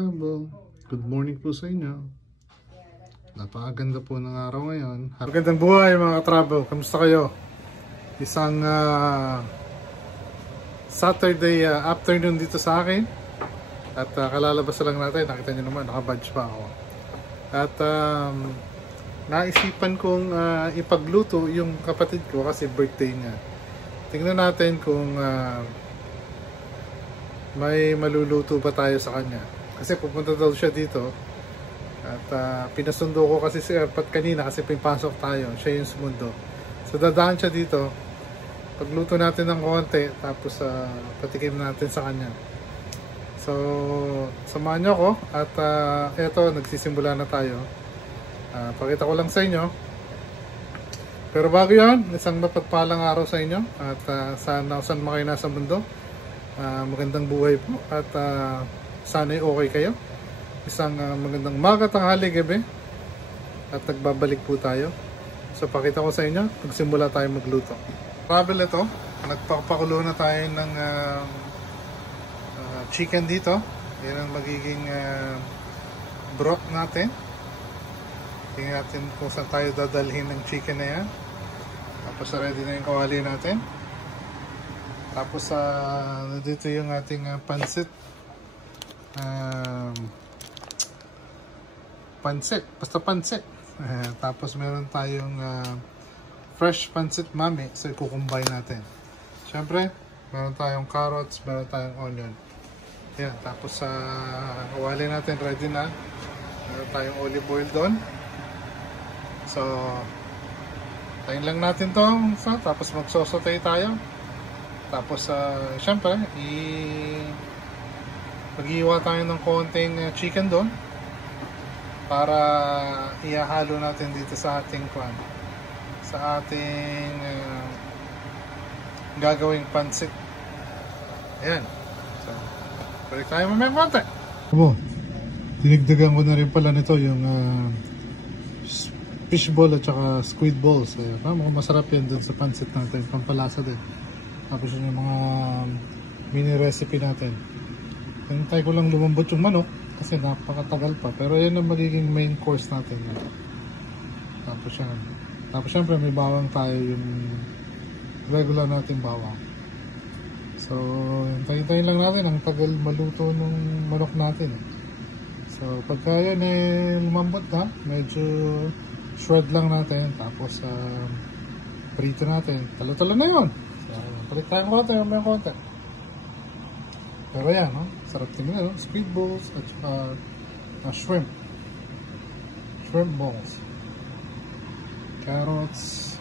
Travel, good morning po sa inyo. Napakaganda po ng araw ngayon. Magandang buhay mga ka-travel, kamusta kayo? Isang Saturday afternoon dito sa akin. At kalalabas lang natin, nakita nyo naman, naka-badge pa ako. At naisipan kong ipagluto yung kapatid ko kasi birthday niya. Tingnan natin kung may maluluto ba tayo sa kanya. Kasi pupunta daw siya dito. At pinasundo ko kasi si Erpat kanina kasi pinapasok tayo. Siya yung sumundo. So dadaan siya dito. Pagluto natin ng konti. Tapos patikim natin sa kanya. So samahan niyo ako. At eto nagsisimula na tayo. Pakita ko lang sa inyo. Pero bago yan, isang mapagpalang araw sa inyo. At saan man kayo nasa mundo. Magandang buhay po at sana'y okay kayo. Isang magandang umaga, tanghali, gabi. At nagbabalik po tayo. So pakita ko sa inyo, magsimula tayo magluto. Travel ito, nagpapakulo na tayo ng chicken dito. Yan ang magiging broth natin. Tingnan natin kung saan tayo dadalhin ng chicken na yan. Tapos ready na yung kawali natin. Tapos dito yung ating pansit. Basta pansit. Tapos meron tayong fresh pansit mami. So i-combine natin. Siyempre, meron tayong carrots, meron tayong onion. Yan, tapos kawali natin ready na. Meron tayong olive oil doon. So tayin lang natin to. Tapos magsosote tayo. Tapos syempre mag-iwa tayo ng konting chicken doon para ihahalo natin dito sa ating gagawing pansit. Ayan. So balik tayo mamaya konti. Dinigdagan ko na rin pala nito yung fishball at saka squid balls. Masarap yan dun sa pansit natin, pampalasa din. Tapos yung mga mini recipe natin. Hintay ko lang lumambot yung manok kasi napakatagal pa. Pero yan ang magiging main course natin. Tapos yan. Tapos syempre may bawang tayo, yung regular natin bawang. So hintayin lang natin. Ang tagal maluto ng manok natin. So pagka yan lumambot na, medyo shred lang natin. Tapos prito natin. Talo-talo na yun. Balik tayong konti, may konti. Pero yan, no? Sarap tingnan, no? Squid balls at shrimp. Shrimp balls. Carrots,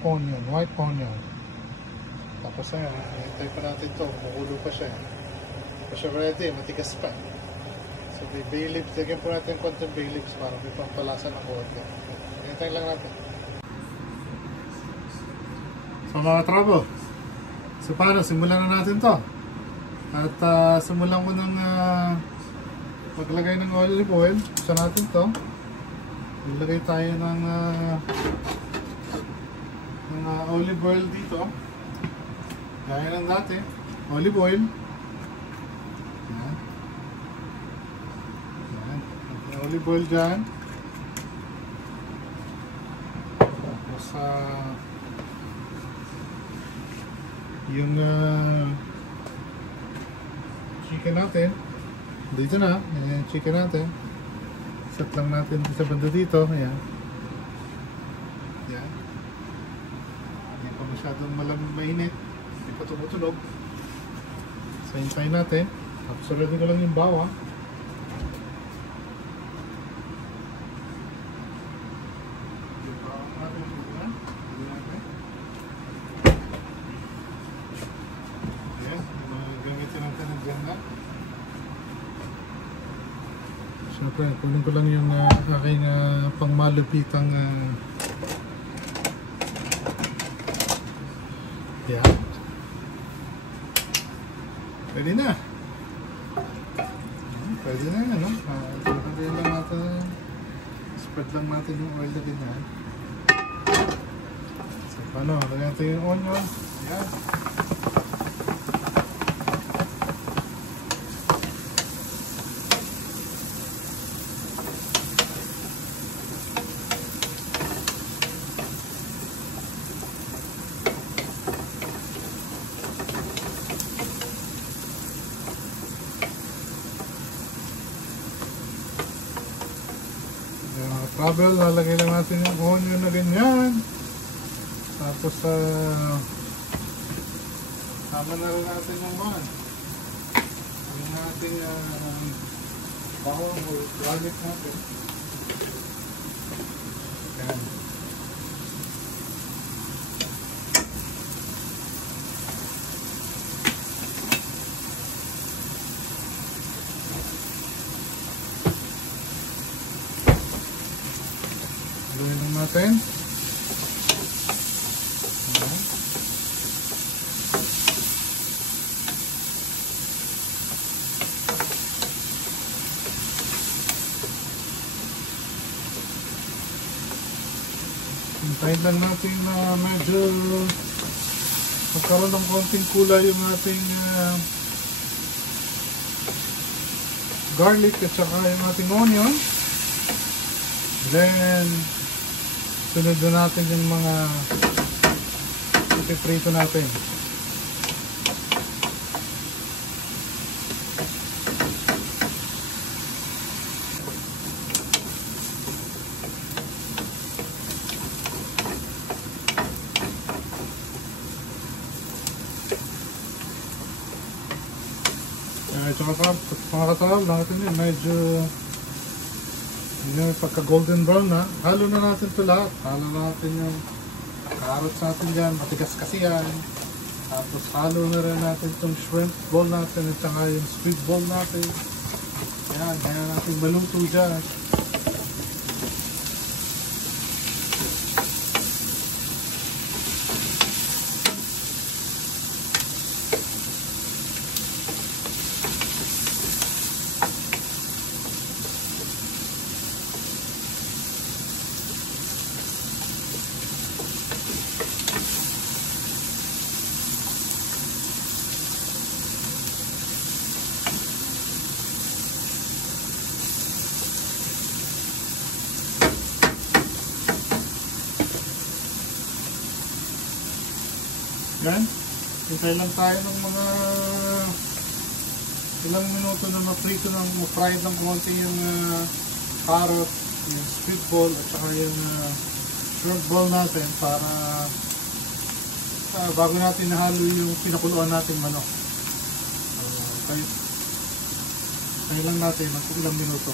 onion, white onion. Tapos ayan, hintay pa natin ito. Makulo pa siya. Pa siya ready, matigas pa. So may bay leaves. Lagyan po natin konting bay leaves para may pampalasa ng konti. Hintay lang natin. So mga trouble. So paano, simulan na natin to. At simulan ko ng maglagay ng olive oil. Gusto natin to. Maglagay tayo ng olive oil dito. Gaya lang dati. Olive oil. Yan. Yan. Olive oil dyan. Tapos yung chicken natin dito na, yung chicken natin set lang natin sa banda dito. Ayan, ayan, hindi pa masyadong mainit, hindi pa tumutunog. So hintayin natin. Tapos ready ko lang yung bawang. Siyempre, kunin ko lang yung aking pangmalupitang yan. Pwede na. Pwede na yan, no? Pwede lang natin. Spread lang natin yung oil na ganyan. So, paano? Lagyan natin yung onion. Yan. travel, lalagay lang natin yung onion na ganyan. Tapos tama na rin natin yung man. Lagyan natin bawang o garlic natin. Ayan. Gawin lang natin. Ayan. Hintayin lang natin na medyo magkaroon ng konting kulay yung ating garlic at saka yung ating onion. Then sunod na natin yung mga ipiprito natin. Tsaka mga katalab natin yun, medyo yung pagka golden brown na, halo na natin ito lahat. Halo na natin yung carrots natin dyan, matigas kasi yan. Tapos halo na rin natin itong shrimp bowl natin at saka yung squid bowl natin. Yan, kaya natin maluto dyan. Yan, hintay lang tayo ng mga ilang minuto na ma-prito ng ma-fried ng konti yung carrot, yung squid ball at saka yung shrimp ball natin para bago natin nahalo yung pinakuluan natin manok. Hintay lang natin ng ilang minuto.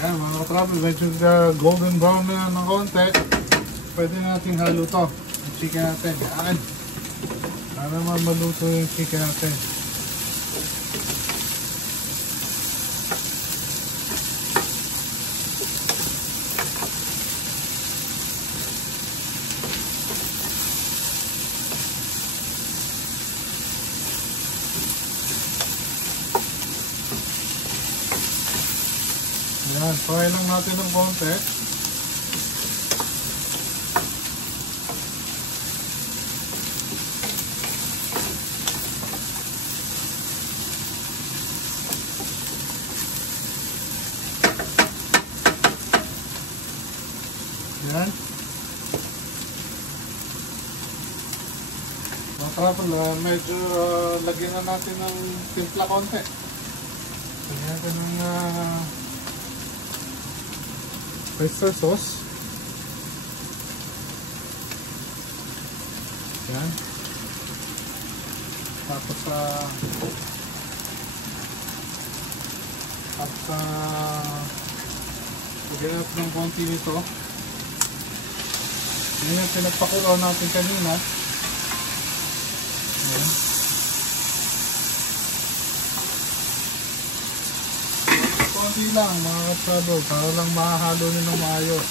Ayan mga katravel, medyo golden brown na ng konti. Pwede natin halo to yung chicken natin. Yan. Para naman maluto yung chicken natin. Ayan, fry lang natin ng konti. Ayan. Mga travel, medyo lagyan na natin ng timpla konti. Lagyan natin ng oyster sauce. Yan. Tapos lagyan natin ng konti nito. Yan yung pinagpakulaw natin kanina. Yan. Konti lang mga katsado para lang mahahalo nyo ng maayos.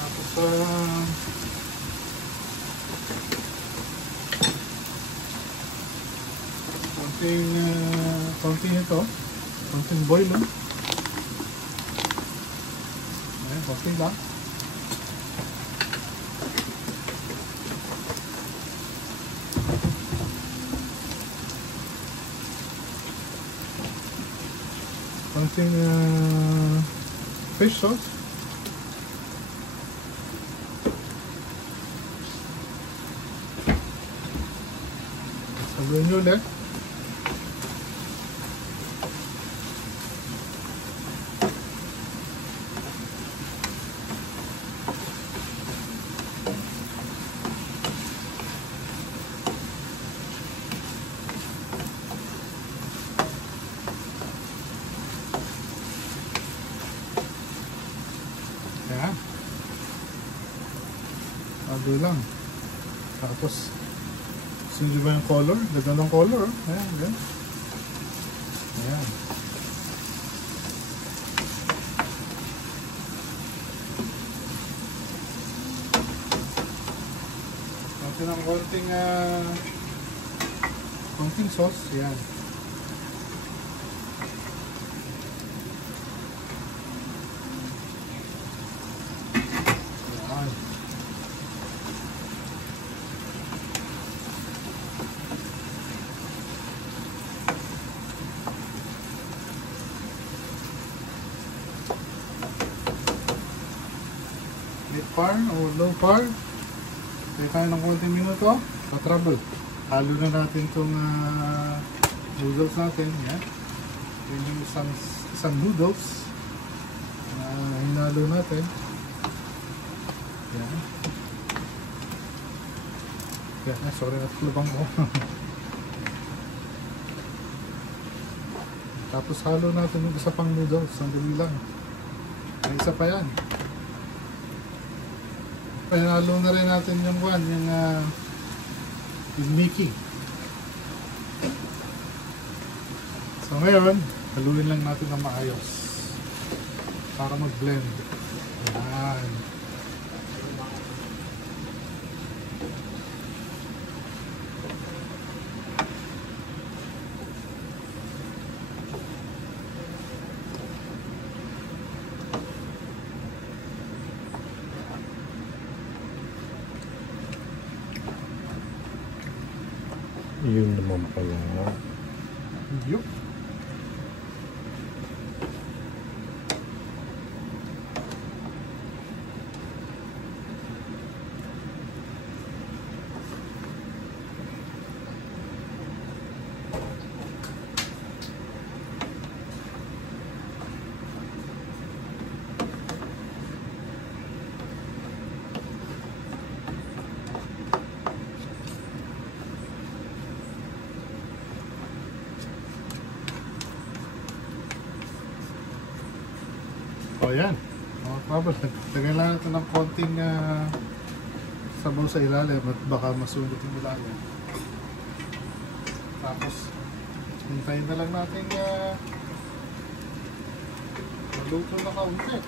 Tapos konting ito. Konting boil, no? Ayan, konting lang. Konting fish sauce. Saluhin nyo ulit. Ayan. Ado lang. Tapos, gusto nyo ba yung color? Ganda ng color. Ayan, ayan. Ayan. Natin ng konting sauce. Ayan. Mid par o low par. Kaya tayo ng konting minuto. Pa-trouble. Halo na natin itong noodles natin. Yan. Yan yung isang noodles na hinalo natin. Yan. Yan. Sorry at kulubang ko. Tapos halo natin yung isa pang noodles. Sandali lang. May isa pa yan. Panalo na rin natin yung yung Mickey. So ngayon, haluin lang natin ng maayos para mag-blend. Ayan. Yun naman pala. Yup. O yan, mga trouble. Lagyan lang natin ng konting sabaw sa ilalim at baka masulit yung ilalim. Tapos hintayin na lang natin maluto na kaunti.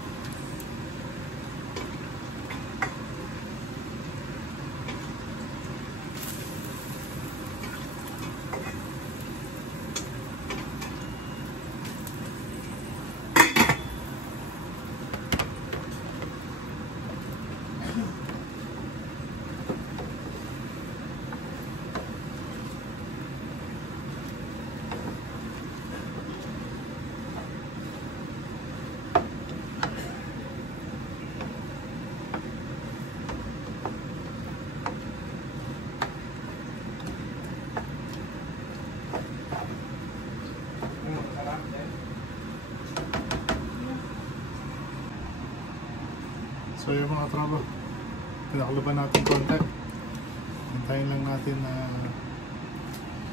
So yung mga trouble, pinakuluban natin konti. Hintayin lang natin na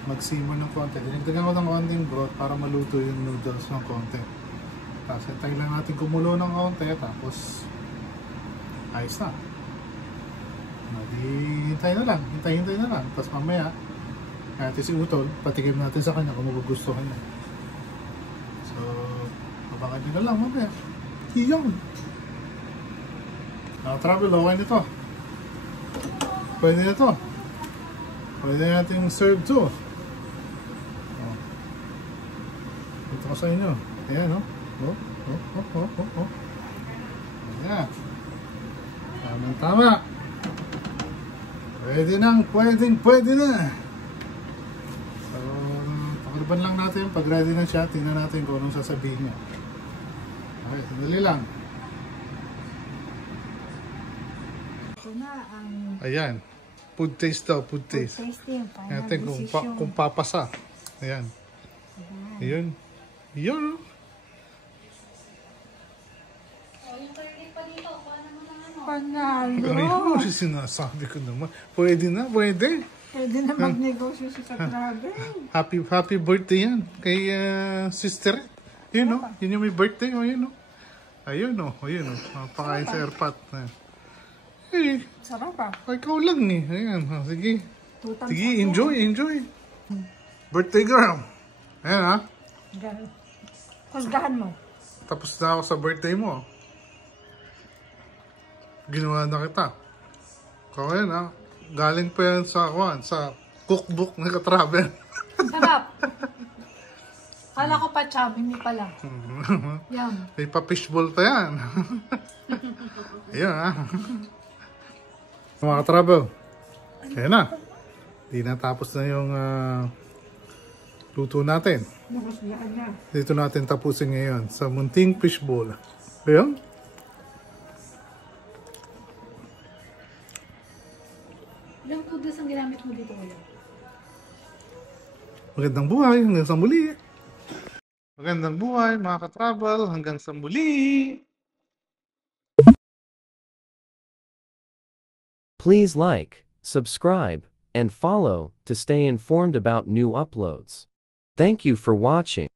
mag-simmer ng konti. Dinagdagan ko ng konting broth para maluto yung noodles ng konti. Tapos hintayin lang natin kumulo ng konti. Tapos ayos na. Hintayin na lang. Hintayin na lang. Tapos mamaya natin si Utol, patikim natin sa kanya kung magugustuhan niya. So abangan nyo na lang mamaya. Iyon! Trouble, okay nito. Pwede na to. Pwede natin serve to. Oh. Ito ko sa inyo. Ayan, no? Oh, oh, oh, oh, oh, oh. Ayan. Tama. Pwede na. So, pakalaban lang natin. Pag ready na siya, tingnan natin kung anong sasabihin niya. Okay, sandali lang. Ito na ang Ayan. Food taste daw, food taste. tasting final Natin decision. kung papasa. Ayan. Ayun. Yun. Panalo. Ayun, sinasabi ko naman. Pwede na, pwede. Pwede na magnegosyo sa travel. Happy birthday yan kay sister. Yun, no? Yun yung may birthday. O, yun, no? Ayun, no? Ayun, no? Pakain sa airpot. Eh, Sarap ah. ikaw lang eh. Ayan, sige. Tutang Sige, enjoy. Birthday girl. Ayan, ha? Kusgahan mo. Tapos na ako sa birthday mo. Ginawa na kita. Kung yan, ha? Galing pa yan sa cookbook na ka-travel. Sarap. Kala ko pa cham, hindi pala. Yum. May pa-fishball pa yan. Ayan, ha? Mga ka-travel. Ayan na. Di natapos na yung luto natin. Nakusgahan na. Dito natin tapusin ngayon sa munting fishball. Ayan. Ilang noodles ang ginamit mo dito kuya? Magandang buhay hanggang sa muli. Magandang buhay mga ka-travel hanggang sa muli. Please like, subscribe, and follow to stay informed about new uploads. Thank you for watching.